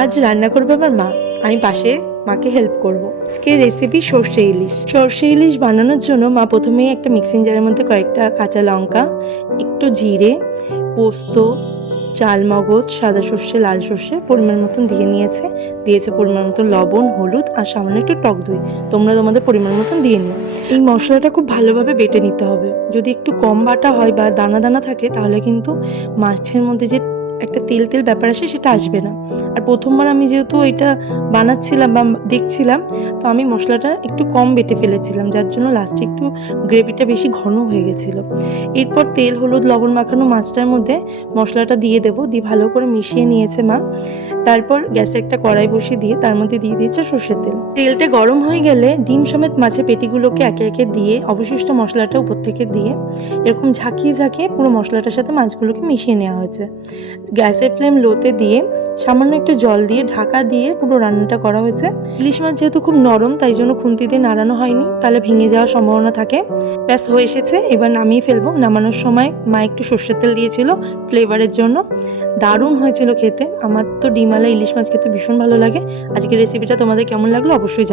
আজ রান্না করবে আমার মা, আমি পাশে মাকে হেল্প করব। আজকের রেসিপি সর্ষে ইলিশ। সর্ষে ইলিশ বানানোর জন্য মা প্রথমেই একটা মিক্সিং জারের মধ্যে কয়েকটা কাঁচা লঙ্কা, একটু জিরে, পোস্ত, চালমগজ, সাদা সর্ষে, লাল সর্ষে পরিমাণ মতন দিয়েছে পরিমাণ মতন লবণ, হলুদ আর সামান্য একটু টক দই। তোমরা তোমাদের পরিমাণ মতন দিয়ে নিও। এই মশলাটা খুব ভালোভাবে বেটে নিতে হবে। যদি একটু কম বাটা হয় বা দানা দানা থাকে তাহলে কিন্তু মাছের মধ্যে যে একটা তেল তেল ব্যাপার আসে সেটা আসবে না। আর প্রথমবার আমি যেহেতু এটা বানাচ্ছিলাম বা দেখছিলাম, তো আমি মশলাটা একটু কম বেটে ফেলেছিলাম, যার জন্য লাস্টে একটু গ্রেভিটা বেশি ঘন হয়ে গেছিলো। এরপর তেল, হলুদ, লবণ মাখানো মাছটার মধ্যে মশলাটা দিয়ে ভালো করে মিশিয়ে নিয়েছে মা। তারপর গ্যাসে একটা কড়াই বসিয়ে দিয়ে তার মধ্যে দিয়ে দিয়েছে সর্ষের তেল। তেলটা গরম হয়ে গেলে ডিম সমেত মাছের পেটিগুলোকে একে একে দিয়ে অবশিষ্ট মশলাটা উপর থেকে দিয়ে এরকম ঝাঁকিয়ে ঝাঁকিয়ে পুরো মশলাটার সাথে মাছগুলোকে মিশিয়ে নেওয়া হয়েছে। গ্যাসের ফ্লেম লোতে দিয়ে সামান্য একটু জল দিয়ে ঢাকা দিয়ে পুরো রান্নাটা করা হয়েছে। ইলিশ মাছ যেহেতু খুব নরম, তাই জন্য খুন্তি দিয়ে নাড়ানো হয়নি, তাহলে ভেঙে যাওয়ার সম্ভাবনা থাকে। ব্যাস হয়ে এসেছে, এবার নামিয়ে ফেলবো। নামানোর সময় মা একটু সর্ষের তেল দিয়েছিল ফ্লেভারের জন্য। দারুণ হয়েছিল খেতে। আমার তো ডিমওয়ালা ইলিশ মাছ খেতে ভীষণ ভালো লাগে। আজকের রেসিপিটা তোমাদের কেমন লাগলো অবশ্যই